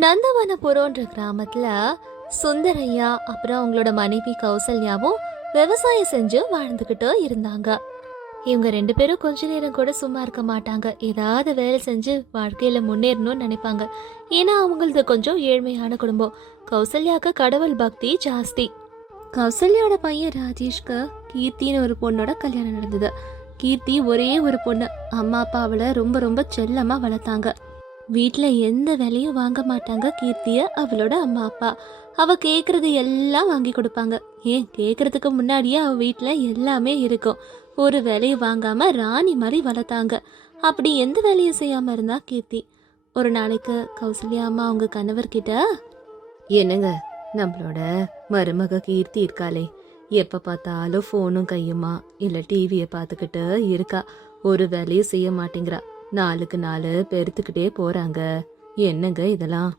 நந்தவனபுரம்ன்ற கிராமத்துல சுந்தரையா அப்புறம் அவங்களோட மனைவி கௌசல்யாவும் விவசாயம் செஞ்சு வாழ்ந்துகிட்டு இருந்தாங்க. இவங்க ரெண்டு பேரும் கொஞ்ச நேரம் கூட சும்மா இருக்க மாட்டாங்க. ஏதாவது வேலை செஞ்சு வாழ்க்கையில முன்னேறணும்னு நினைப்பாங்க. ஏன்னா அவங்களது கொஞ்சம் ஏழ்மையான குடும்பம். கௌசல்யாக்கு கடவுள் பக்தி ஜாஸ்தி. கௌசல்யாவோட பையன் ராஜேஷ்க்கு கீர்த்தின்னு ஒரு பொண்ணோட கல்யாணம் நடந்தது. கீர்த்தி ஒரே ஒரு பொண்ணு. அம்மா அப்பா அவளை ரொம்ப ரொம்ப செல்லமா வளர்த்தாங்க. வீட்டில் எந்த வேலையும் வாங்க மாட்டாங்க கீர்த்தியை அவளோட அம்மா அப்பா. அவள் கேட்குறது எல்லாம் வாங்கி கொடுப்பாங்க. ஏன்? கேட்கறதுக்கு முன்னாடியே அவள் வீட்டில் எல்லாமே இருக்கும். ஒரு வேலையும் வாங்காமல் ராணி மாதிரி வளர்த்தாங்க. அப்படி எந்த வேலையும் செய்யாமல் இருந்தா கீர்த்தி? ஒரு நாளைக்கு கௌசல்யா அம்மா அவங்க கணவர்கிட்ட என்னங்க? நம்மளோட மருமக கீர்த்தி இருக்காளே. எப்போ பார்த்தாலும் ஃபோனும் கையுமா? இல்லை டிவியை பார்த்துக்கிட்டு இருக்கா. ஒரு வேலையும் செய்ய மாட்டேங்கிறா. நாளுக்கு நாள் பெருத்துக்கிட்டே போறாங்க. என்னங்க இதெல்லாம்?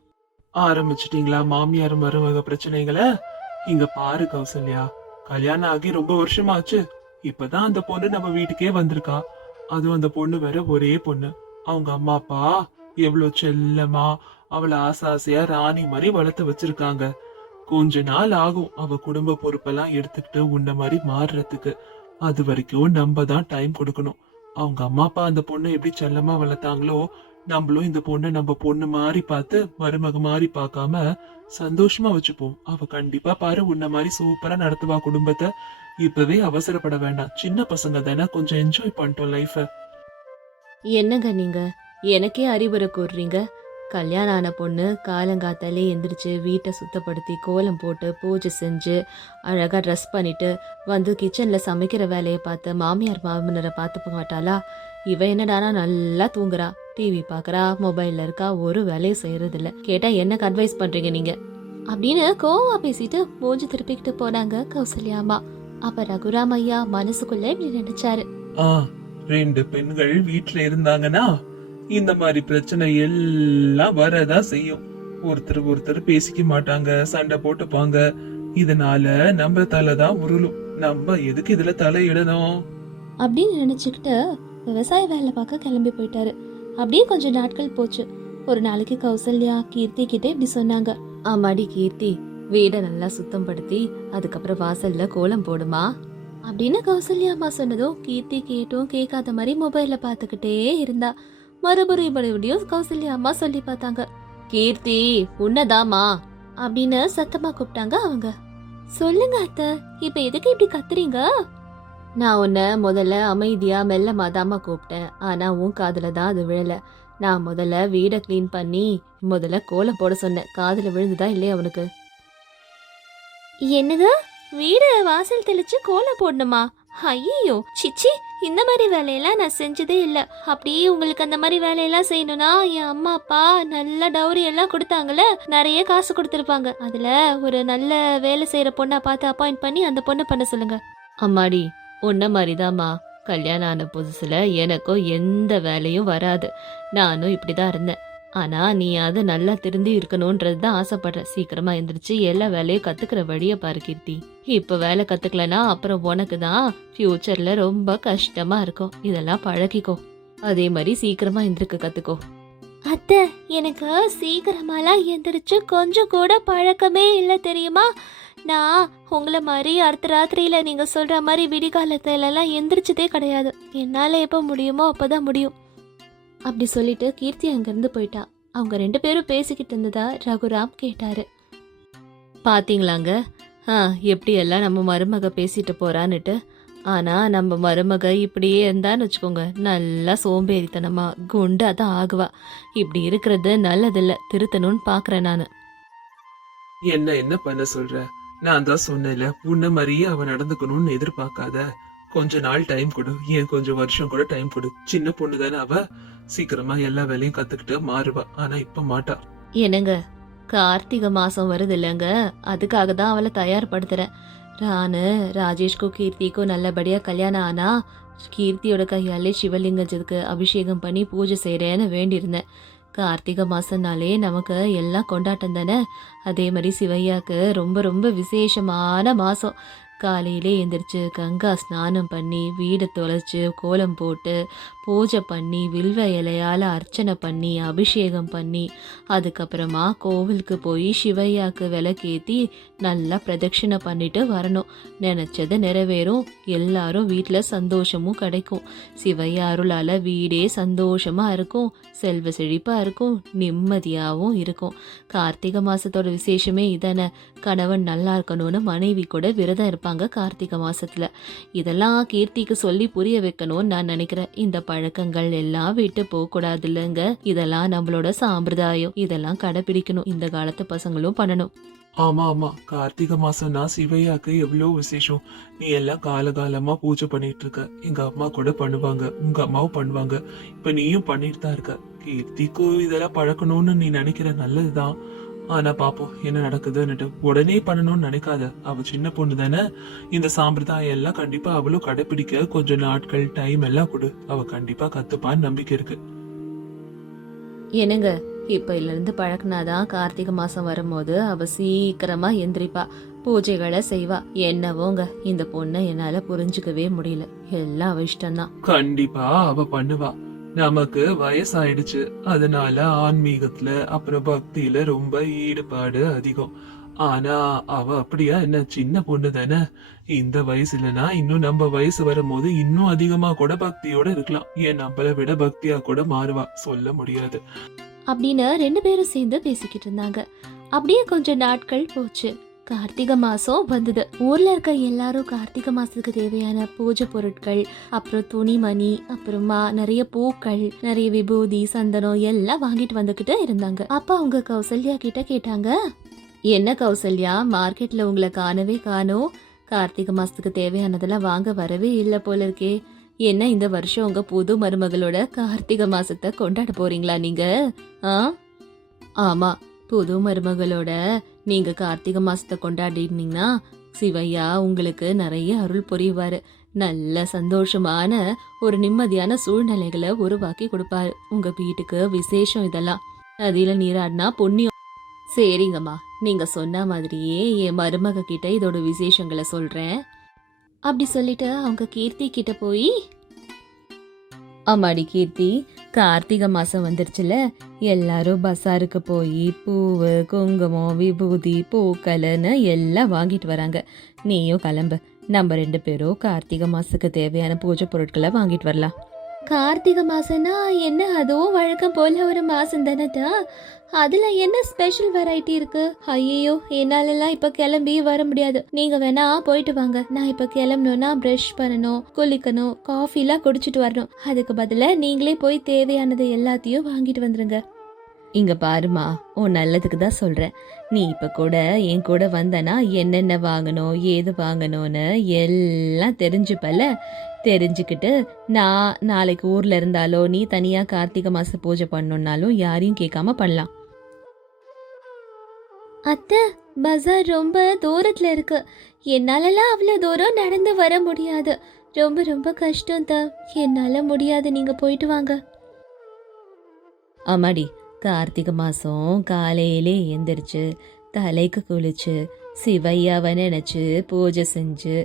ஆரம்பிச்சிட்டீங்களா மாமியார் மருமக பிரச்சனைகளை? இங்க பாரு கௌசல்யா கல்யாணம் ஆகி ரொம்ப வருஷமாச்சு. இப்பதான் அந்த பொண்ணு நம்ம வீட்டுக்கே வந்திருக்கா. அதுவும் அந்த பொண்ணு வேற ஒரே பொண்ணு. அவங்க அம்மா அப்பா எவ்வளவு செல்லமா அவளை ஆசை ஆசையா ராணி மாதிரி வளர்த்து வச்சிருக்காங்க. கொஞ்ச நாள் ஆகும் அவ குடும்ப பொறுப்பெல்லாம் எடுத்துக்கிட்டு உன்ன மாதிரி மாறுறதுக்கு. அது வரைக்கும் நம்ம தான் டைம் கொடுக்கணும். அவங்க அம்மா அப்பா அந்த பொண்ணை எப்படி செல்லமா வளர்த்தாங்களோ நம்மளும் இந்த பொண்ணை நம்ம பொண்ணு மாதிரி பார்த்து மருமக மாதிரி பார்க்காம சந்தோஷமா வச்சுப்போம். அவ கண்டிப்பா பாரு உன்ன மாதிரி சூப்பரா நடத்துவா குடும்பத்தை. இப்பவே அவசரப்பட வேண்டாம். சின்ன பசங்க தானே கொஞ்சம் என்ஜாய் பண்ணிட்டோம் லைஃப என்னங்க நீங்க? எனக்கே அறிவுரை கூறுறீங்க. கல்யாணம் ஆன பொண்ணு காலங்காத்தாலே எந்திரிச்சு வீட்டை சுத்தப்படுத்தி கோலம் போட்டு பூஜை செஞ்சு அழகாக ட்ரெஸ் பண்ணிட்டு வந்து கிச்சனில் சமைக்கிற வேலையை பார்த்து மாமியார் மாமனரை பார்த்து மாட்டாளா? இவ என்னடானா நல்லா தூங்குறா. டிவி பார்க்குறா மொபைலில் இருக்கா ஒரு வேலையும் செய்கிறதில்ல கேட்டால் கேட்டா எனக்கு அட்வைஸ் பண்ணுறீங்க நீங்கள் அப்படின்னு கோவா பேசிட்டு மூஞ்சி திருப்பிக்கிட்டு போனாங்க கௌசல்யாமா அப்போ அப்ப ரகுராம் ஐயா மனசுக்குள்ள இப்படி நினைச்சாரு. ஆ ரெண்டு பெண்கள் வீட்டில் இருந்தாங்கன்னா இந்த மாதிரி பிரச்சனை எல்லாம் வரதான் செய்யும். ஒருத்தர் ஒருத்தர் பேசிக்க மாட்டாங்க சண்டை போட்டுப்பாங்க. இதனால நம்ம தலை தான் உருளும். நம்ம எதுக்கு இதுல தலையிடணும்? அப்படின்னு நினச்சிக்கிட்டு விவசாய வேலை பார்க்க கிளம்பி போயிட்டாரு. அப்படியே கொஞ்சம் நாட்கள் போச்சு. ஒரு நாளைக்கு கௌசல்யா கீர்த்தி கிட்ட இப்படி சொன்னாங்க. ஆமாடி கீர்த்தி வீடை நல்லா சுத்தம் படுத்தி அதுக்கப்புறம் வாசல்ல கோலம் போடுமா? அப்படின்னு கௌசல்யா அம்மா சொன்னதும் கீர்த்தி கேட்டும் கேட்காத மாதிரி மொபைல்ல பார்த்துக்கிட்டே இருந்தா. மறுபடியும் மறுபடியும் கௌசல்யா அம்மா சொல்லி பார்த்தாங்க. கீர்த்தி உன்னதாமா அப்படின்னு சத்தமா கூப்பிட்டாங்க அவங்க. சொல்லுங்க அத்தை இப்ப எதுக்கு இப்படி கத்துறீங்க? நான் உன்னை முதல்ல அமைதியா மெல்லமா தாமா கூப்பிட்டேன். ஆனா உன் காதுல தான் அது விழல. நான் முதல்ல வீடை க்ளீன் பண்ணி முதல்ல கோலம் போட சொன்னேன். காதுல விழுந்துதா இல்லையா அவனுக்கு என்னது? வீடு வாசல் தெளிச்சு கோலம் போடணுமா? ஐயோ சிச்சி. இந்த மாதிரி வேலையெல்லாம் நான் செஞ்சதே இல்லை. அப்படியே உங்களுக்கு அந்த மாதிரி வேலையெல்லாம் செய்யணும்னா என் அம்மா அப்பா நல்ல டவுரி எல்லாம் கொடுத்தாங்கல்ல நிறைய காசு கொடுத்துருப்பாங்க. அதுல ஒரு நல்ல வேலை செய்யற பொண்ணை பார்த்து அப்பாயிண்ட் பண்ணி அந்த பொண்ணை பண்ண சொல்லுங்க. அம்மாடி உன்ன மாதிரிதாம்மா. கல்யாணம் ஆன புதுசுல எனக்கும் எந்த வேலையும் வராது. நானும் இப்படிதான் இருந்தேன். ஆனால் நீ அதை நல்லா திருந்தி இருக்கணுன்றது தான் ஆசைப்படுற. சீக்கிரமா எந்திரிச்சு எல்லா வேலையும் கத்துக்கிற வழியை பாரு கீர்த்தி. இப்போ வேலை கத்துக்கலனா அப்புறம் உனக்கு தான் ஃபியூச்சர்ல ரொம்ப கஷ்டமா இருக்கும். இதெல்லாம் பழகிக்கோ. அதே மாதிரி சீக்கிரமா எந்திரிக்க கத்துக்கோ. அத்தை எனக்கு சீக்கிரமாலாம் எந்திரிச்சு கொஞ்சம் கூட பழக்கமே இல்லை தெரியுமா? நான் உங்களை மாதிரி அடுத்த ராத்திரியில நீங்க சொல்ற மாதிரி விடிகாலத்துல எல்லாம் எந்திரிச்சதே கிடையாது. என்னால எப்போ முடியுமோ அப்பதான் முடியும். அப்படி சொல்லிட்டு கீர்த்தி அங்கிருந்து போயிட்டா. அவங்க ரெண்டு பேரும் பேசிக்கிட்டு இருந்ததா ரகுராம் கேட்டாரு. பாத்தீங்களாங்க? ஆ எப்படி எல்லாம் நம்ம மருமக பேசிட்டு போறான்னுட்டு. ஆனா நம்ம மருமக இப்படியே இருந்தான்னு வச்சுக்கோங்க. நல்லா சோம்பேறித்தனமா குண்டா தான் ஆகுவா. இப்படி இருக்கிறது நல்லதில்ல திருத்தணும்னு பாக்குறேன் நானு. என்ன என்ன பண்ண சொல்ற? நான் தான் சொன்னேன்ல உன்ன மாதிரியே அவ நடந்துக்கணும்னு எதிர்பார்க்காத. கொஞ்ச நாள் டைம் கொடு. ஏன் கொஞ்சம் வருஷம் கூட டைம் கொடு. சின்ன பொண்ணு தானே அவ. சீக்கிரமா எல்லா வேலையும் கத்துக்கிட்டு மாறுவா. ஆனா இப்ப மாட்டா. என்னங்க? கார்த்திகை மாசம் வருது இல்லைங்க. அதுக்காக தான் அவளை தயார்படுத்துறேன். ராணு ராஜேஷ்க்கும் கீர்த்திக்கும் நல்லபடியா கல்யாணம் ஆனா கீர்த்தியோட கையாலே சிவலிங்கத்துக்கு அபிஷேகம் பண்ணி பூஜை செய்யறேன்னு வேண்டியிருந்தேன். கார்த்திகை மாசம்னாலே நமக்கு எல்லாம் கொண்டாட்டம் தானே? அதே மாதிரி சிவையாக்கு ரொம்ப ரொம்ப விசேஷமான மாசம். காலையிலே எந்திரிச்சு கங்கா ஸ்நானம் பண்ணி வீடை தொலைச்சு கோலம் போட்டு பூஜை பண்ணி வில்வ இலையால் அர்ச்சனை பண்ணி அபிஷேகம் பண்ணி அதுக்கப்புறமா கோவிலுக்கு போய் சிவையாக்கு விளக்கேற்றி நல்லா பிரதட்சிணை பண்ணிட்டு வரணும். நினச்சது நிறைவேறும். எல்லாரும் வீட்டில் சந்தோஷமும் கிடைக்கும். சிவையா அருளால் வீடே சந்தோஷமாக இருக்கும். செல்வ செழிப்பாக இருக்கும். நிம்மதியாகவும் இருக்கும். கார்த்திகை மாதத்தோட விசேஷமே இதானே. கணவன் நல்லா இருக்கணும்னு மனைவி கூட விரதம் இருப்பாங்க கார்த்திகை மாசத்துல. இதெல்லாம் கீர்த்திக்கு சொல்லி புரிய வைக்கணும்னு நான் நினைக்கிறேன். இந்த பழக்கங்கள் எல்லாம் விட்டு போக கூடாது இல்லைங்க இதெல்லாம் நம்மளோட சாம்பிரதாயம். இதெல்லாம் கடைபிடிக்கணும். இந்த காலத்து பசங்களும் பண்ணணும். ஆமா ஆமா. கார்த்திகை மாசம்னா சிவையாக்கு எவ்வளவு விசேஷம். நீ எல்லாம் காலகாலமா பூஜை பண்ணிட்டு இருக்க. எங்க அம்மா கூட பண்ணுவாங்க. உங்க அம்மாவும் பண்ணுவாங்க. இப்ப நீயும் பண்ணிட்டு தான் இருக்க. கீர்த்திக்கும் இதெல்லாம் பழக்கணும்னு நீ நினைக்கிற நல்லதுதான். ஆனா பாப்போம் என்ன நடக்குதுன்னுட்டு. உடனே பண்ணணும்னு நினைக்காத. அவ சின்ன பொண்ணு தானே. இந்த சாம்பிரதாயம் எல்லாம் கண்டிப்பா அவளும் கடைபிடிக்க கொஞ்சம் நாட்கள் டைம் எல்லாம் கொடு. அவ கண்டிப்பா கத்துப்பான்னு நம்பிக்கை இருக்கு. என்னங்க? இப்ப இருந்து பழக்கினாதான் கார்த்திகை மாசம் வரும்போது அவ சீக்கிரமா எந்திரிப்பா. பூஜைகளை செய்வா. என்னவோங்க? இந்த பொண்ணை என்னால புரிஞ்சுக்கவே முடியல. எல்லாம் அவ இஷ்டம்தான். கண்டிப்பா அவ பண்ணுவா. நமக்கு வயசாயிடுச்சு. அதனால ஆன்மீகத்துல அப்புறம் பக்தியில ரொம்ப ஈடுபாடு அதிகம். ஆனா அவ அப்படியா? என்ன சின்ன பொண்ணு தானே? இந்த வயசுலனா இன்னும் நம்ம வயசு வரும்போது இன்னும் அதிகமா கூட பக்தியோட இருக்கலாம். ஏன் நம்மளை விட பக்தியா கூட மாறுவா? சொல்ல முடியாது. அப்படின்னு ரெண்டு பேரும் சேர்ந்து பேசிக்கிட்டு இருந்தாங்க. அப்படியே கொஞ்சம் நாட்கள் போச்சு. கார்த்திகை மாசம் வந்தது. ஊர்ல இருக்க எல்லாரும் கார்த்திகை மாசத்துக்கு தேவையான பூஜை பொருட்கள் அப்புறம் துணிமணி அப்புறமா நிறைய பூக்கள் நிறைய விபூதி சந்தனம் எல்லாம் வாங்கிட்டு வந்துகிட்டு இருந்தாங்க. அப்ப அவங்க கௌசல்யா கிட்ட கேட்டாங்க என்ன கௌசல்யா மார்க்கெட்ல உங்களை காணவே காணோம். கார்த்திகை மாசத்துக்கு தேவையானதெல்லாம் வாங்க வரவே இல்லை போல இருக்கே. என்ன இந்த வருஷம் உங்க புது மருமகளோட கார்த்திகை மாசத்தை கொண்டாட போறீங்களா நீங்க? ஆ? ஆமா புது மருமகளோட நீங்க கார்த்திகை மாசத்தை கொண்டாடினீங்கன்னா சிவையா உங்களுக்கு நிறைய அருள் புரிவாரு. நல்ல சந்தோஷமான ஒரு நிம்மதியான சூழ்நிலைகளை உருவாக்கி கொடுப்பாரு. உங்க வீட்டுக்கு விசேஷம் இதெல்லாம். நதியில நீராடினா புண்ணியம். சரிங்கம்மா நீங்க சொன்ன மாதிரியே என் மருமக கிட்ட இதோட விசேஷங்களை சொல்றேன். அப்படி சொல்லிட்டு அவங்க கீர்த்தி கிட்ட போய் ஆமாடி கீர்த்தி கார்த்திகை மாசம் வந்துருச்சுல எல்லாரும் பஸாருக்கு போய் பூவு குங்குமம் விபூதி பூக்கள்னு எல்லாம் வாங்கிட்டு வராங்க. நீயும் கிளம்பு. நம்ம ரெண்டு பேரும் கார்த்திகை மாசத்துக்கு தேவையான பூஜை பொருட்களை வாங்கிட்டு வரலாம். கார்த்திகை மாசம்னா என்ன அதுவும் வழக்கம் போல ஒரு மாசம் தானேதா அதுல என்ன ஸ்பெஷல் வெரைட்டி இருக்கு? ஐயோ என்னாலெல்லாம் இப்ப கிளம்பி வர முடியாது. நீங்க வேணா போயிட்டு வாங்க. நான் இப்ப கிளம்பணும்னா பிரஷ் பண்ணணும் குளிக்கணும் காஃபிலாம் குடிச்சிட்டு வரணும். அதுக்கு பதில நீங்களே போய் தேவையானது எல்லாத்தையும் வாங்கிட்டு வந்துருங்க. இங்க பாருமா உன் நல்லதுக்கு தான் சொல்றேன். நீ இப்ப கூட என் கூட வந்தனா என்னென்ன வாங்கணும் ஏது வாங்கணும்னு எல்லாம் தெரிஞ்சுப்பல தெரிஞ்சுக்கிட்டு நான் நாளைக்கு ஊர்ல இருந்தாலோ நீ தனியா கார்த்திகை மாச பூஜை பண்ணணும்னாலும் யாரையும் கேட்காம பண்ணலாம். அத்தை பஜார் ரொம்ப தூரத்துல இருக்கு. என்னாலலாம் அவ்வளோ தூரம் நடந்து வர முடியாது. ரொம்ப ரொம்ப கஷ்டம் தான் என்னால முடியாது. நீங்க போயிட்டு வாங்க. ஆமாடி கார்த்திகை மாதம் காலையிலே எந்திரிச்சு தலைக்கு குளிச்சு சிவையாவை நினச்சி பூஜை செஞ்சு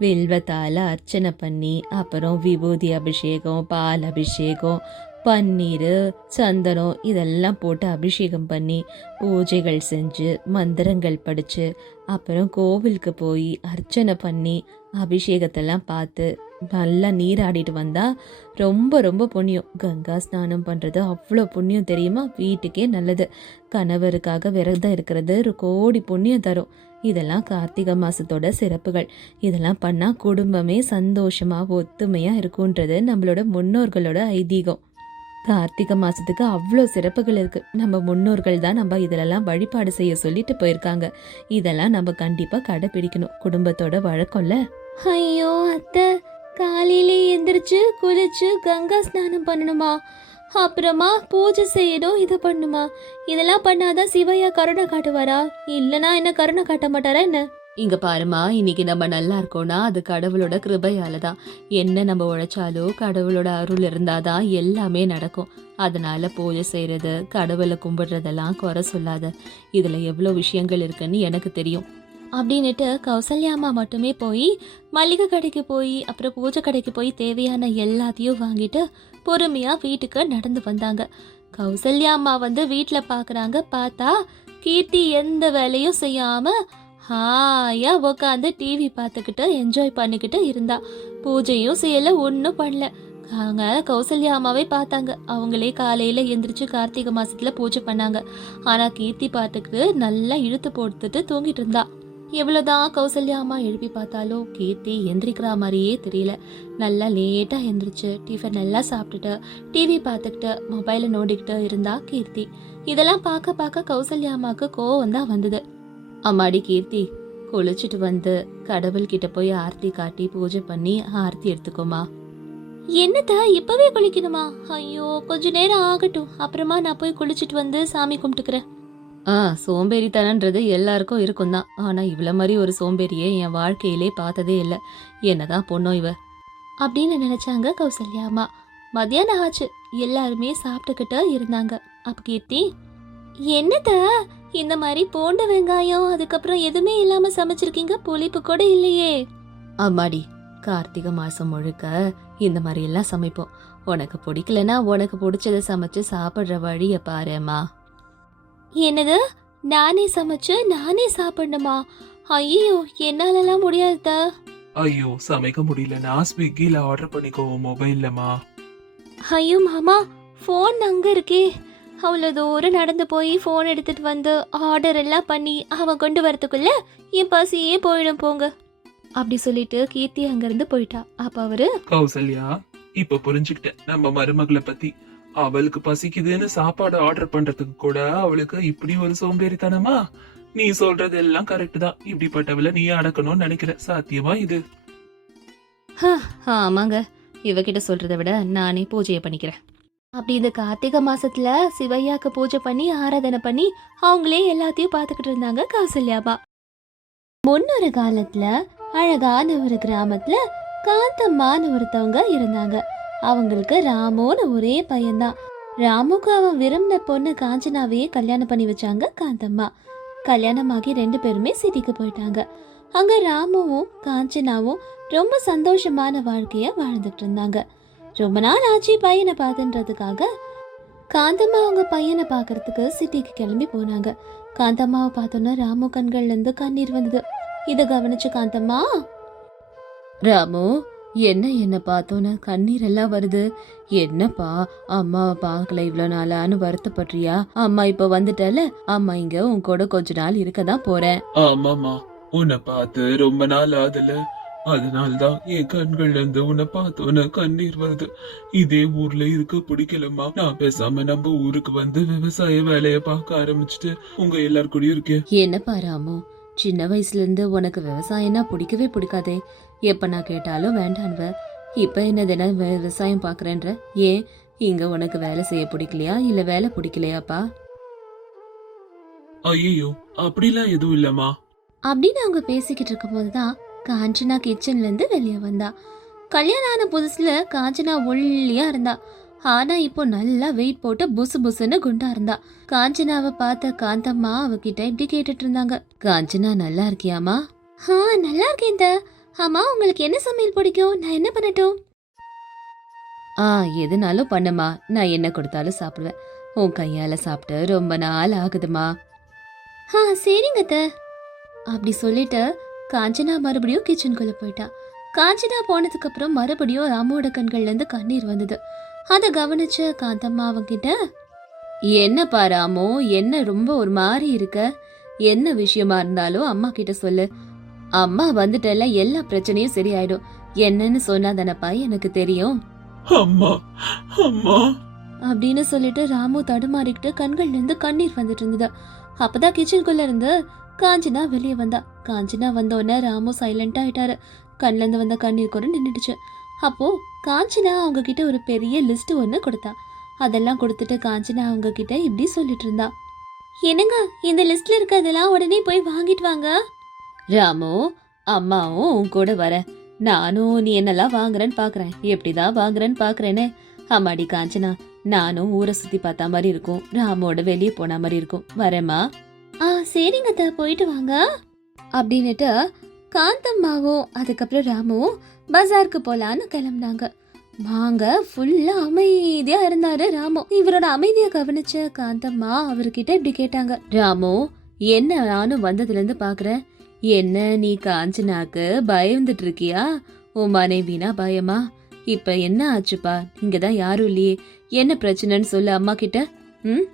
வில்வத்தால் அர்ச்சனை பண்ணி அப்புறம் விபூதி அபிஷேகம் பால் அபிஷேகம் பன்னீர் சந்தனம் இதெல்லாம் போட்டு அபிஷேகம் பண்ணி பூஜைகள் செஞ்சு மந்திரங்கள் படித்து அப்புறம் கோவிலுக்கு போய் அர்ச்சனை பண்ணி அபிஷேகத்தெல்லாம் பார்த்து நல்லா நீராடிட்டு வந்தால் ரொம்ப ரொம்ப புண்ணியம். கங்கா ஸ்நானம் பண்ணுறது அவ்வளோ புண்ணியம் தெரியுமா? வீட்டுக்கே நல்லது. கணவருக்காக விரதம் இருக்கிறது ஒரு கோடி புண்ணியம் தரும். இதெல்லாம் கார்த்திகை மாதத்தோட சிறப்புகள். இதெல்லாம் பண்ணால் குடும்பமே சந்தோஷமாக ஒத்துமையாக இருக்குன்றது நம்மளோட முன்னோர்களோட ஐதீகம். கார்த்திகை மாதத்துக்கு அவ்வளோ சிறப்புகள் இருக்குது நம்ம முன்னோர்கள் தான் நம்ம இதிலெல்லாம் வழிபாடு செய்ய சொல்லிட்டு போயிருக்காங்க. இதெல்லாம் நம்ம கண்டிப்பாக கடைப்பிடிக்கணும் குடும்பத்தோட வழக்கம்ல? ஐயோ அத்தை. காலையிலே எந்திரிச்சு குளிச்சு கங்கா ஸ்நானம் பண்ணணுமா? அப்புறமா பூஜை செய்யணும் இது பண்ணுமா? இதெல்லாம் பண்ணாதான் சிவையா கருணை காட்டுவாரா? இல்லனா என்ன கருணை காட்ட மாட்டாரா என்ன? இங்க பாருமா இன்னைக்கு நம்ம நல்லா இருக்கோம்னா அது கடவுளோட கிருபையால தான் என்ன நம்ம உழைச்சாலோ கடவுளோட அருள் இருந்தாதான் எல்லாமே நடக்கும். அதனால பூஜை செய்யறது கடவுளை கும்பிடுறதெல்லாம் குறை சொல்லாத. இதுல எவ்வளோ விஷயங்கள் இருக்குன்னு எனக்கு தெரியும். அப்படின்னுட்டு கௌசல்யாமா மட்டுமே போய் மளிகை கடைக்கு போய் அப்புறம் பூஜை கடைக்கு போய் தேவையான எல்லாத்தையும் வாங்கிட்டு பொறுமையாக வீட்டுக்கு நடந்து வந்தாங்க. கௌசல்யா அம்மா வந்து வீட்டில் பார்க்குறாங்க பார்த்தா கீர்த்தி எந்த வேலையும் செய்யாமல் ஹாயாக உட்காந்து டிவி பார்த்துக்கிட்டு என்ஜாய் பண்ணிக்கிட்டு இருந்தா. பூஜையும் செய்யலை ஒன்றும் பண்ணல. அவங்க கௌசல்யா அம்மாவே பார்த்தாங்க. அவங்களே காலையில் எந்திரிச்சு கார்த்திகை மாதத்தில் பூஜை பண்ணாங்க. ஆனால் கீர்த்தி பார்த்துக்கிட்டு நல்லா இழுத்து போட்டுட்டு தூங்கிட்டு இருந்தா. எவ்வளோதான் கௌசல்யா அம்மா எழுப்பி பார்த்தாலும் கீர்த்தி எந்திரிக்கிற மாதிரியே தெரியல. நல்லா லேட்டாக எந்திரிச்சு டிஃபன் நல்லா சாப்பிட்டுட்டு டிவி பார்த்துக்கிட்டு மொபைலை நோண்டிக்கிட்டு இருந்தா கீர்த்தி. இதெல்லாம் பார்க்க பார்க்க கௌசல்யா அம்மாவுக்கு கோவம் தான் வந்தது. அம்மாடி கீர்த்தி குளிச்சுட்டு வந்து கடவுள்கிட்ட போய் ஆர்த்தி காட்டி பூஜை பண்ணி ஆர்த்தி எடுத்துக்கோமா. என்னத்த இப்பவே குளிக்கணுமா? ஐயோ கொஞ்ச நேரம் ஆகட்டும். அப்புறமா நான் போய் குளிச்சுட்டு வந்து சாமி கும்பிட்டுக்கிறேன். ஆ சோம்பேறித்தனன்றது எல்லாருக்கும் இருக்கும் தான் ஆனா இவ்வளோ மாதிரி ஒரு சோம்பேறியை என் வாழ்க்கையிலே பார்த்ததே இல்லை. என்னதான் பொண்ணோ இவ. அப்படின்னு நினைச்சாங்க கௌசல்யா அம்மா. மத்தியானம் ஆச்சு. எல்லாருமே சாப்பிட்டுக்கிட்டு இருந்தாங்க. அப்ப கீர்த்தி என்னத்த? இந்த மாதிரி பூண்டு வெங்காயம் அதுக்கப்புறம் எதுவுமே இல்லாம சமைச்சிருக்கீங்க? புளிப்பு கூட இல்லையே. அம்மாடி கார்த்திகை மாசம் முழுக்க இந்த மாதிரி எல்லாம் சமைப்போம். உனக்கு பிடிக்கலனா உனக்கு பிடிச்சத சமைச்சு சாப்பிடுற வழியை பாரும்மா என்னது? நானே சமைச்சு நானே சாப்பிடணுமா? ஐயோ என்னாலலாம் முடியாதுதா ஐயோ சமைக்க முடியலனா ஸ்விக்கில ஆர்டர் பண்ணிக்கோ மொபைல்லமா ஐயோ மாமா ஃபோன் அங்க இருக்கே. அவ்வளோ தூரம் நடந்து போய் ஃபோன் எடுத்துட்டு வந்து ஆர்டர் எல்லாம் பண்ணி அவன் கொண்டு வரதுக்குள்ள என் பசியே போயிடும் போங்க. அப்படி சொல்லிட்டு கீர்த்தி அங்கிருந்து போயிட்டா. அப்ப அவரு கௌசல்யா இப்ப புரிஞ்சுக்கிட்டேன். நம்ம மருமகளை பத்தி. அவளுக்கு பசிக்குதுன்னு சாப்பாடு ஆர்டர் பண்றதுக்கு கூட அவளுக்கு இப்படி ஒரு சோம்பேறித்தனமா? நீ சொல்றது எல்லாம் கரெக்ட் தான். இப்படிப்பட்டவள நீ அடக்கணும்னு நினைக்கிற. சாத்தியமா இது? ஆமாங்க. இவகிட்ட சொல்றதை விட நானே பூஜையை பண்ணிக்கிறேன். அப்படி இந்த கார்த்திகை மாசத்துல சிவையாக்கு பூஜை பண்ணி ஆராதனை பண்ணி அவங்களே எல்லாத்தையும் பார்த்துக்கிட்டு இருந்தாங்க கௌசல்யாபா. முன்னொரு காலத்துல அழகான ஒரு கிராமத்துல காந்தம்மான்னு ஒருத்தவங்க இருந்தாங்க. அவங்களுக்கு ராமுன்னு ஒரே பையன்தான். ராமுக்கு அவன் விரும்பின பொண்ணு காஞ்சனாவையே கல்யாணம் பண்ணி வச்சாங்க காந்தம்மா. கல்யாணமாகி ரெண்டு பேருமே சிட்டிக்கு போயிட்டாங்க. அங்க ராமுவும் காஞ்சனாவும் ரொம்ப சந்தோஷமான வாழ்க்கைய வாழ்ந்துட்டு இருந்தாங்க. ரொம்ப நாள் ஆச்சு பையனை பார்த்துன்றதுக்காக. காந்தம்மா அவங்க பையனை பார்க்கறதுக்கு சிட்டிக்கு கிளம்பி போனாங்க. காந்தம்மாவை பார்த்தோன்னா ராமு கண்கள்ல இருந்து கண்ணீர் வந்தது. இதை கவனிச்சு காந்தம்மா! ராமு என்ன என்ன பார்த்தோன்னு கண்ணீர் எல்லாம் வருது. என்னப்பா அம்மாவை பார்க்கல இவ்வளோ நாளான்னு வருத்தப்படுறியா? அம்மா இப்போ வந்துட்டல அம்மா இங்க உன் கூட கொஞ்ச நாள் இருக்க தான் போறேன். ஆமாமா உன்னை பார்த்து ரொம்ப நாள் ஆகுதுல அதனால்தான் என் கண்கள்ல இருந்து உன்னை பார்த்தோன்னு கண்ணீர் வருது. இதே ஊர்ல இருக்க பிடிக்கலம்மா. நான் பேசாம நம்ம ஊருக்கு வந்து விவசாய வேலைய பார்க்க ஆரம்பிச்சுட்டு உங்க எல்லார் கூடயும் இருக்கேன். என்னப்பா ராமு சின்ன வயசுல இருந்து உனக்கு விவசாயம்னா பிடிக்கவே பிடிக்காதே. எப்ப நான் கேட்டாலும் வேண்டான்வ இப்ப என்ன தினம் விவசாயம் பாக்குறேன்ற ஏன்? இங்க உனக்கு வேலை செய்ய பிடிக்கலையா? இல்ல வேலை பிடிக்கலையாப்பா? ஐயோ அப்படிலாம் எதுவும் இல்லம்மா. அப்படின்னு அவங்க பேசிக்கிட்டு இருக்கும்போது தான் காஞ்சனா கிச்சன்ல இருந்து வெளியே வந்தா. கல்யாணம் ஆன புதுசுல காஞ்சனா ஒல்லியா இருந்தா. ஆனா இப்போ நல்லா வெயிட் போட்டு புசு புசுன்னு குண்டா இருந்தா. காஞ்சனாவை பார்த்த காந்தம்மா அவகிட்ட இப்படி கேட்டுட்டு இருந்தாங்க. காஞ்சனா நல்லா இருக்கியாமா ஆ நல்லா இருக்கேன் ஆமா உங்களுக்கு என்ன சமையல் பிடிக்கும்? நான் என்ன பண்ணட்டும்? ஆ எதுனாலும் பண்ணுமா நான் என்ன கொடுத்தாலும் சாப்பிடுவேன். உன் கையால சாப்பிட்டு ரொம்ப நாள் ஆகுதுமா ஆ சரிங்க த. அப்படி சொல்லிட்டு காஞ்சனா மறுபடியும் கிச்சனுக்குள்ள போயிட்டா. காஞ்சனா போனதுக்கு அப்புறம் மறுபடியும் ராமுவோட கண்கள்ல இருந்து கண்ணீர் வந்தது. அதை கவனிச்ச காந்தம்மா அவங்கிட்ட என்னப்பா ராமு என்ன ரொம்ப ஒரு மாதிரி இருக்க? என்ன விஷயமா இருந்தாலும் அம்மா கிட்ட சொல்லு. அம்மா வந்துட்டல எல்லா பிரச்சனையும் சரியாயிடும். என்னன்னு சொன்னா தானப்பா எனக்கு தெரியும். அம்மா அம்மா. அப்படின்னு சொல்லிட்டு ராமு தடுமாறிக்கிட்டு கண்கள்ல இருந்து கண்ணீர் வந்துட்டு இருந்தது. அப்பதான் கிச்சனுக்குள்ள இருந்து காஞ்சனா வெளியே வந்தா. காஞ்சனா வந்த உடனே ராமு சைலண்டா ஆயிட்டாரு. கண்ல இருந்து வந்த கண்ணீர் கூட நின்றுடுச்சு அப்போ காஞ்சனா அவங்க கிட்ட ஒரு பெரிய லிஸ்ட் ஒன்று கொடுத்தா. அதெல்லாம் கொடுத்துட்டு காஞ்சனா அவங்க கிட்ட இப்படி சொல்லிட்டு இருந்தா. என்னங்க இந்த லிஸ்ட்ல இருக்கிறதெல்லாம் உடனே போய் வாங்கிட்டு வாங்க? ராமு அம்மாவும் உன் கூட வர. நானும் நீ என்னெல்லாம் வாங்குறேன்னு பாக்குறேன். எப்படிதான் வாங்குறேன்னு பாக்குறேன்னு. அம்மாடி காஞ்சனா நானும் ஊரை சுத்தி பார்த்த மாதிரி இருக்கும். ராமோட வெளியே போன மாதிரி இருக்கும். வரேம்மா. ஆ சரிங்க போயிட்டு வாங்க. அப்படின்னுட்டு காந்தம்மாவும் அதுக்கப்புறம் ராமுவும் பஜாருக்கு போலான்னு கிளம்புனாங்க. வாங்க ஃபுல்லா அமைதியா இருந்தாரு ராமு. இவரோட அமைதியை கவனிச்ச காந்தம்மா அவர்கிட்ட இப்படி கேட்டாங்க. ராமு என்ன நானும் வந்ததுல இருந்து பாக்குறேன் என்ன நீ காஞ்சனாக்கு பயந்துட்டு இருக்கியா உன் மனைவினா பயமா? இப்ப என்ன ஆச்சுப்பா? இங்கதான் யாரும் இல்லையே. என்ன பிரச்சனைன்னு சொல்லு அம்மா கிட்ட ம்?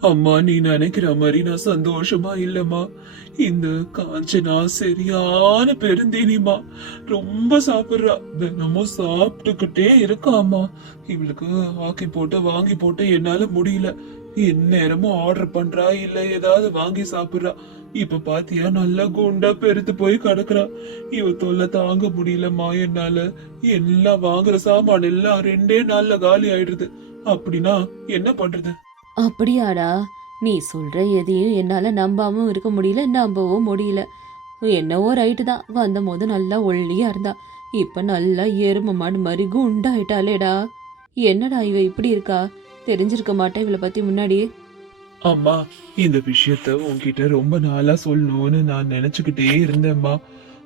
அம்மா நீ நினைக்கிற மாதிரி நான் சந்தோஷமா இல்லம்மா. இந்த காஞ்சனா சரியான பெருந்தேனிமா ரொம்ப சாப்பிடுறா. தினமும் சாப்பிட்டுக்கிட்டே இருக்காமா இவளுக்கு ஆக்கி போட்டு வாங்கி போட்டு என்னால முடியல. எந்நேரமும் ஆர்டர் பண்றா இல்ல ஏதாவது வாங்கி சாப்பிடுறா. இப்ப பாத்தியா நல்லா குண்டா பெருத்து போய் கிடக்குறா. இவ தொல்லை தாங்க முடியலம்மா என்னால. எல்லாம் வாங்குற சாமான் எல்லாம் ரெண்டே நாள்ல காலி ஆயிடுது. அப்படின்னா என்ன பண்றது? அப்படியாடா? நீ சொல்கிற எதையும் என்னால் நம்பாமல் இருக்க முடியல நம்பவும் முடியல. என்னவோ ரைட்டு தான். வந்த போது நல்லா ஒல்லியாக இருந்தா. இப்போ நல்லா எரும மாடு மாதிரி குண்டாயிட்டாளேடா என்னடா இவ இப்படி இருக்கா? தெரிஞ்சிருக்க மாட்டேன் இவளை பற்றி முன்னாடியே அம்மா இந்த விஷயத்த உன்கிட்ட ரொம்ப நாளா சொல்லணும்னு நான் நினைச்சுக்கிட்டே இருந்தேம்மா.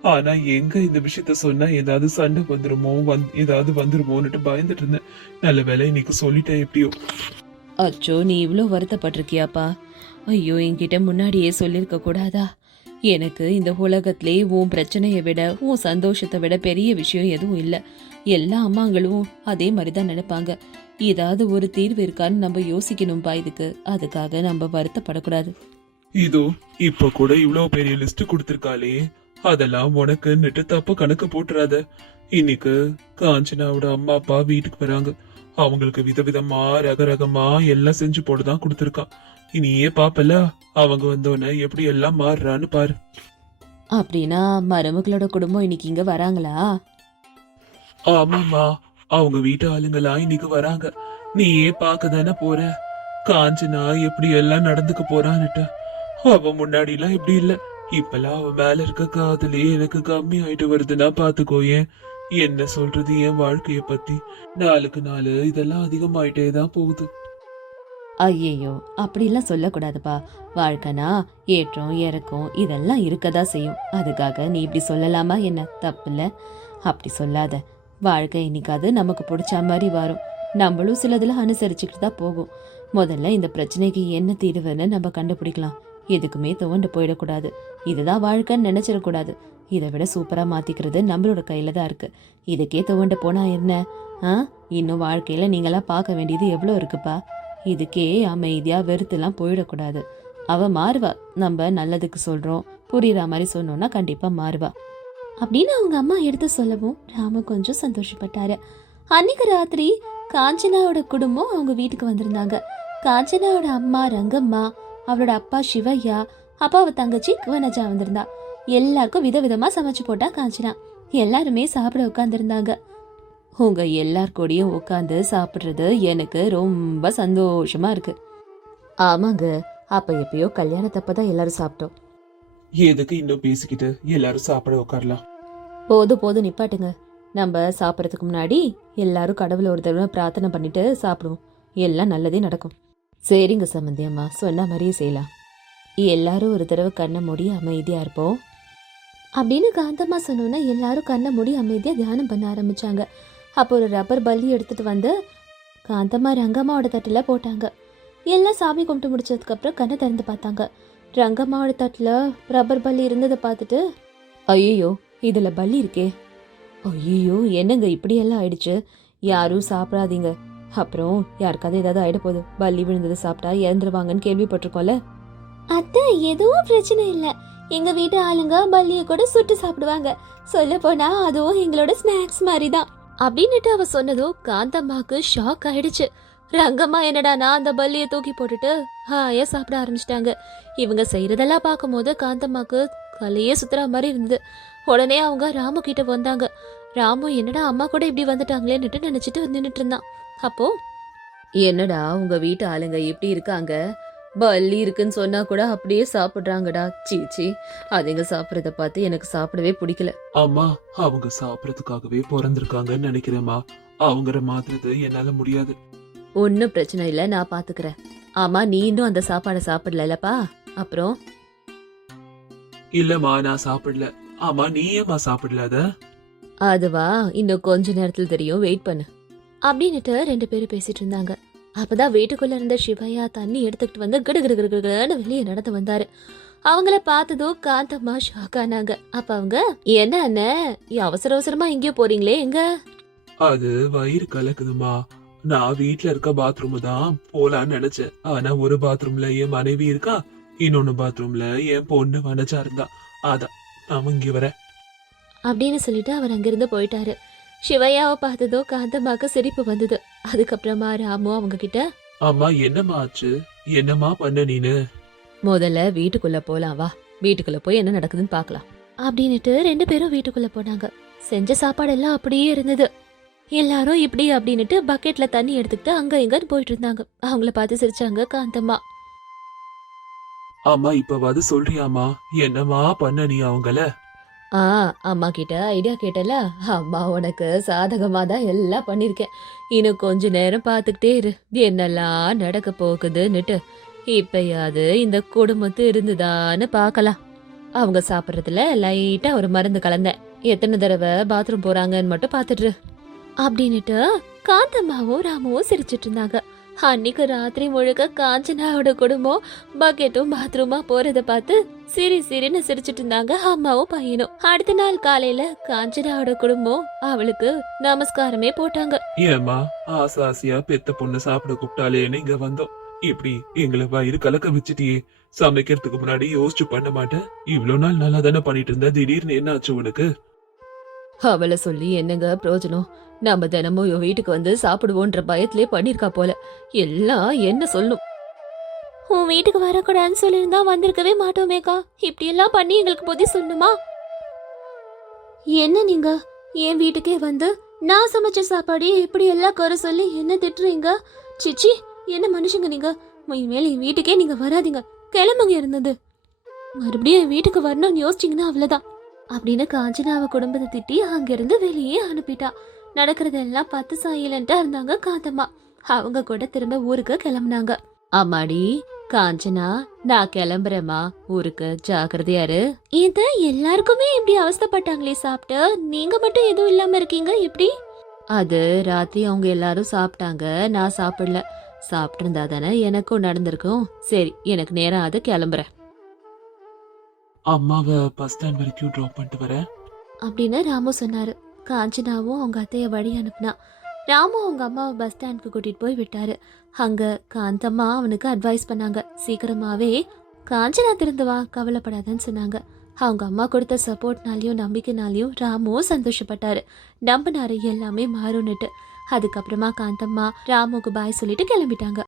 ஆனா எங்க இந்த விஷயத்த சொன்னா ஏதாவது சண்டை வந்துருமோ வந் ஏதாவது வந்துருமோன்னுட்டு பயந்துட்டு இருந்தேன். நல்ல வேலை இன்னைக்கு சொல்லிட்டேன் எப்படியோ. அச்சோ நீ இவ்வளோ வருத்தப்பட்டிருக்கியாப்பா? ஐயோ என்கிட்ட முன்னாடியே சொல்லியிருக்க கூடாதா? எனக்கு இந்த உலகத்திலே உன் பிரச்சனையை விட உன் சந்தோஷத்தை விட பெரிய விஷயம் எதுவும் இல்லை. எல்லா அம்மாங்களும் அதே மாதிரி தான் நினைப்பாங்க. ஏதாவது ஒரு தீர்வு இருக்கான்னு நம்ம யோசிக்கணும்பா இதுக்கு. அதுக்காக நம்ம வருத்தப்படக்கூடாது. இதோ இப்ப கூட இவ்வளவு பெரிய லிஸ்ட் கொடுத்திருக்காளே. அதெல்லாம் உனக்குன்னுட்டு தப்பு கணக்கு போட்டுறாத. இன்னைக்கு காஞ்சனாவோட அம்மா அப்பா வீட்டுக்கு வராங்க. அவங்களுக்கு விதவிதமா ரகரகமா எல்லாம் செஞ்சு போட்டுதான் கொடுத்திருக்கான் இனியே பாப்பல அவங்க வந்தோடனே எப்படி எல்லாம் மாறுறான்னு பாரு. அப்படின்னா மருமகளோட குடும்பம் இன்னைக்கு இங்க வராங்களா? ஆமாம்மா அவங்க வீட்டு ஆளுங்களா இன்னைக்கு வராங்க. நீயே பார்க்க தானே போற? காஞ்சனா எப்படி எல்லாம் நடந்துக்க போறான்னுட்டு. அவ முன்னாடி எல்லாம் இப்படி இல்ல. இப்பெல்லாம் அவ மேல இருக்க காதலே எனக்கு கம்மி ஆயிட்டு வருதுன்னா பாத்துக்கோயேன். என்ன சொல்றது என் வாழ்க்கைய பத்தி? நாளுக்கு நாள் இதெல்லாம் அதிகமாயிட்டே தான் போகுது. ஐயையோ அப்படிலாம் சொல்லக்கூடாதுப்பா. வாழ்க்கைனா ஏற்றம் இறக்கம் இதெல்லாம் இருக்கதா செய்யும். அதுக்காக நீ இப்படி சொல்லலாமா என்ன? தப்பில்ல. அப்படி சொல்லாத. வாழ்க்கை இன்னைக்காவது நமக்கு பிடிச்ச மாதிரி வரும் நம்மளும் சிலதில் அனுசரிச்சுக்கிட்டு தான் போகும். முதல்ல இந்த பிரச்சனைக்கு என்ன தீர்வுன்னு நம்ம கண்டுபிடிக்கலாம். எதுக்குமே துவண்டு போயிடக்கூடாது. இதுதான் வாழ்க்கைன்னு நினச்சிடக்கூடாது. இதை விட சூப்பராக மாற்றிக்கிறது நம்மளோட கையில் தான் இருக்குது இதுக்கே துவண்டு போனால் என்ன? ஆ? இன்னும் வாழ்க்கையில் நீங்களாம் பார்க்க வேண்டியது எவ்வளோ இருக்குப்பா? இதுக்கே அமைதியாக வெறுத்துலாம் போயிடக்கூடாது. அவள் மாறுவா. நம்ம நல்லதுக்கு சொல்கிறோம் புரியுற மாதிரி சொன்னோம்னா கண்டிப்பாக மாறுவா. அப்படின்னு அவங்க அம்மா எடுத்து சொல்லவும் ராம கொஞ்சம் சந்தோஷப்பட்டாரு. அன்னைக்கு ராத்திரி காஞ்சனாவோட குடும்பம் அவங்க வீட்டுக்கு வந்திருந்தாங்க. காஞ்சனாவோட அம்மா ரங்கம்மா அவளோட அப்பா சிவையா அப்பா அவ தங்கச்சி குவனஜா வந்திருந்தா. எல்லாருக்கும் விதவிதமா சமைச்சு போட்டா காஞ்சனா. எல்லாருமே சாப்பிட உட்காந்துருந்தாங்க உங்க எல்லார் கூடயும் உட்காந்து சாப்பிடுறது எனக்கு ரொம்ப சந்தோஷமா இருக்கு. ஆமாங்க அப்ப எப்பயோ கல்யாணத்தப்ப தான் எல்லாரும் சாப்பிட்டோம். எதுக்கு இன்னும் பேசிக்கிட்டு எல்லாரும் சாப்பிட உட்காரலாம்? போதும் போதும் நிப்பாட்டுங்க. நம்ம சாப்பிட்றதுக்கு முன்னாடி எல்லாரும் கடவுளை ஒரு தடவை பிரார்த்தனை பண்ணிட்டு சாப்பிடுவோம். எல்லாம் நல்லதே நடக்கும். சரிங்க சம்மந்தி அம்மா சொன்ன மாதிரியே செய்யலாம். எல்லாரும் ஒரு தடவை கண்ணை மூடி அமைதியா இருப்போம். அப்படின்னு காந்தம்மா சொன்னோன்னா எல்லாரும் கண்ணை மூடி அமைதியாக தியானம் பண்ண ஆரம்பித்தாங்க அப்போ ஒரு ரப்பர் பல்லி எடுத்துகிட்டு வந்து காந்தம்மா ரங்கம்மாவோட தட்டில் போட்டாங்க. எல்லாம் சாமி கும்பிட்டு முடிச்சதுக்கப்புறம் கண்ணை திறந்து பார்த்தாங்க. ரங்கம்மாவோட தட்டில் ரப்பர் பல்லி இருந்ததை பார்த்துட்டு ஐயோ இதில் பல்லி இருக்கே. ஐயோ என்னங்க இப்படியெல்லாம் ஆயிடுச்சு? யாரும் சாப்பிடாதீங்க. அப்புறம் யாருக்காவது ஏதாவது ஆயிட போகுது. பல்லி விழுந்தது சாப்பிட்டா இறந்துருவாங்கன்னு கேள்விப்பட்டிருக்கோம்ல. அத்தை எதுவும் பிரச்சனை இல்லை. எங்க வீட்டு ஆளுங்க பல்லியை கூட சுட்டு சாப்பிடுவாங்க. சொல்ல போனா அதுவும் எங்களோட ஸ்நாக்ஸ் மாதிரி தான் அப்படின்னுட்டு அவ சொன்னதும் காந்தம்மாக்கு ஷாக் ஆயிடுச்சு. ரங்கம்மா என்னடானா அந்த பல்லியை தூக்கி போட்டுட்டு ஹாயா சாப்பிட ஆரம்பிச்சிட்டாங்க. இவங்க செய்யறதெல்லாம் பார்க்கும்போது காந்தம்மாக்கு கலையே சுத்துற மாதிரி இருந்தது. உடனே அவங்க ராமு கிட்ட வந்தாங்க. ராமு என்னடா அம்மா கூட இப்படி வந்துட்டாங்களேன்னுட்டு நினைச்சிட்டு நின்னுட்டு இருந்தான். அப்போ என்னடா உங்க வீட்டு ஆளுங்க எப்படி இருக்காங்க? பல்லி இருக்குன்னு சொன்னா கூட அப்படியே சாப்பிடுறாங்கடா. சீச்சி அதுங்க சாப்பிட்றத பார்த்து எனக்கு சாப்பிடவே பிடிக்கல. அம்மா அவங்க சாப்பிடறதுக்காகவே பிறந்திருக்காங்கன்னு நினைக்கிறேம்மா. அவங்கள மாத்துறது என்னால முடியாது. ஒன்றும் பிரச்சனை இல்லை நான் பாத்துக்கிறேன். ஆமா நீ இன்னும் அந்த சாப்பாடை சாப்பிடலப்பா அப்புறம்? இல்லம்மா நான் சாப்பிடல. ஆமா நீ ஏமா சாப்பிடல அத அதுவா? இன்னும் கொஞ்ச நேரத்துல தெரியும். வெயிட் பண்ணு. அப்படின்னுட்டு ரெண்டு பேரும் பேசிட்டு இருந்தாங்க. அப்பதான் வீட்டுக்குள்ள இருந்த சிவையா தண்ணி எடுத்துக்கிட்டு வந்து கிடு கிடு கிடு கிடுன்னு வெளியே நடந்து வந்தாரு. அவங்கள பார்த்ததும் காந்தம்மா ஷாக் ஆனாங்க. அப்ப அவங்க என்ன அண்ணன் அவசர அவசரமா எங்கேயோ போறீங்களே எங்க? அது வயிறு கலக்குதுமா நான் வீட்ல இருக்க பாத்ரூம் தான் போலான்னு நினைச்சேன். ஆனா ஒரு பாத்ரூம்ல என் மனைவி இருக்கா இன்னொன்னு பாத்ரூம்ல என் பொண்ணு வனஜா இருந்தா. அதான் நான் இங்க வரேன். அப்படின்னு சொல்லிட்டு அவர் அங்கிருந்து போயிட்டாரு. சிவையாவை பார்த்ததும் காந்தம்மாக்கு சிரிப்பு வந்தது. அதுக்கப்புறமா ராமு அவங்க கிட்ட அம்மா என்னம்மா ஆச்சு? என்னம்மா பண்ண நீனு? முதல்ல வீட்டுக்குள்ள போலாம் வா. வீட்டுக்குள்ள போய் என்ன நடக்குதுன்னு பார்க்கலாம். அப்படின்னுட்டு ரெண்டு பேரும் வீட்டுக்குள்ள போனாங்க. செஞ்ச சாப்பாடு எல்லாம் அப்படியே இருந்தது. எல்லாரும் இப்படி அப்படின்னுட்டு பக்கெட்ல தண்ணி எடுத்துக்கிட்டு அங்க இங்கன்னு போயிட்டு இருந்தாங்க. அவங்கள பார்த்து சிரிச்சாங்க காந்தம்மா. அம்மா இப்பவாது சொல்றியாமா என்னம்மா பண்ண நீ அவங்கள? ஆ அம்மா கிட்ட ஐடியா கேட்டல அம்மா உனக்கு சாதகமாக தான் எல்லாம் பண்ணியிருக்கேன் இன்னும் கொஞ்ச நேரம் பார்த்துக்கிட்டே இரு. என்னெல்லாம் நடக்க போகுதுன்னுட்டு. இப்பயாவது இந்த குடும்பத்து இருந்துதான்னு பார்க்கலாம் அவங்க சாப்பிட்றதுல லைட்டாக ஒரு மருந்து கலந்தேன். எத்தனை தடவை பாத்ரூம் போகிறாங்கன்னு மட்டும் பார்த்துட்டு அப்படின்னுட்டு காந்தம்மாவும் ராமுவும் சிரிச்சிட்டு இருந்தாங்க. அன்னைக்கு ராத்திரி முழுக்க காஞ்சனாவோட குடும்பம் பக்கெட்டும் பாத்ரூமா போறத பார்த்து சிரி சிரின்னு சிரிச்சிட்டு இருந்தாங்க அம்மாவும் பையனும். அடுத்த நாள் காலையில காஞ்சனாவோட குடும்பம் அவளுக்கு நமஸ்காரமே போட்டாங்க. ஏம்மா ஆசை ஆசையா பெத்த பொண்ணு சாப்பிட கூப்பிட்டாலேன்னு இங்க வந்தோம். இப்படி எங்களை வயிறு கலக்க வச்சுட்டியே. சமைக்கிறதுக்கு முன்னாடி யோசிச்சு பண்ண மாட்டேன். இவ்வளவு நாள் நல்லா தானே பண்ணிட்டு இருந்தா திடீர்னு என்ன ஆச்சு உனக்கு? அவளை சொல்லி என்னங்க பிரயோஜனம்? நாம தினமும் இவ வீட்டுக்கு வந்து சாப்பிடுவோன்ற பயத்திலே பண்ணிருக்கா போல. எல்லாம் என்ன சொல்லும்? உன் வீட்டுக்கு வரக்கூடாதுன்னு சொல்லியிருந்தா வந்திருக்கவே மாட்டோமேக்கா இப்படி எல்லாம் பண்ணி எங்களுக்கு பொதி சொல்லணுமா? என்ன நீங்க? என் வீட்டுக்கே வந்து நான் சமைச்ச சாப்பாடு இப்படி எல்லாம் குறை சொல்லி என்ன திட்டுறீங்க? சிச்சி என்ன மனுஷங்க நீங்க? இனிமேல் என் வீட்டுக்கே நீங்க வராதீங்க. கிளம்புங்க இருந்தது. மறுபடியும் என் வீட்டுக்கு வரணும்னு யோசிச்சீங்கன்னா அவ்வளவுதான். அப்படின்னு காஞ்சனாவ குடும்பத்தை திட்டி அங்கிருந்து வெளியே அனுப்பிட்டா. நடக்கிறதெல்லாம் பார்த்து சைலண்டா இருந்தாங்க காந்தம்மா. அவங்க கூட திரும்ப ஊருக்கு கிளம்புனாங்க. அம்மாடி காஞ்சனா நான் கிளம்புறேம்மா. ஊருக்கு ஜாக்கிரதையா இரு. இது எல்லாருக்குமே இப்படி அவஸ்தைப்பட்டாங்களே சாப்பிட்டு. நீங்க மட்டும் எதுவும் இல்லாம இருக்கீங்க எப்படி? அது ராத்திரி அவங்க எல்லாரும் சாப்பிட்டாங்க. நான் சாப்பிடல. சாப்பிட்டிருந்தா தானே எனக்கும் நடந்திருக்கும். சரி எனக்கு நேரம் அது கிளம்புறேன். அம்மாவை பஸ் ஸ்டாண்ட் வரைக்கும் ட்ராப் பண்ணிட்டு வரேன். அப்படின்னு ராமு சொன்னாரு. காஞ்சனாவும் அவங்க அத்தைய வழி அனுப்புனா ராமு அவங்க அம்மாவை பஸ் ஸ்டாண்டுக்கு கூட்டிட்டு போய் விட்டாரு. அங்க காந்தம்மா அவனுக்கு அட்வைஸ் பண்ணாங்க. சீக்கிரமாவே காஞ்சனா திருந்து வா கவலைப்படாதன்னு சொன்னாங்க. அவங்க அம்மா கொடுத்த சப்போர்ட்னாலையும் நம்பிக்கைனாலையும் ராமு சந்தோஷப்பட்டாரு. நம்பினாரு எல்லாமே மாறும்னுட்டு. அதுக்கப்புறமா காந்தம்மா ராமுக்கு பாய் சொல்லிட்டு கிளம்பிட்டாங்க.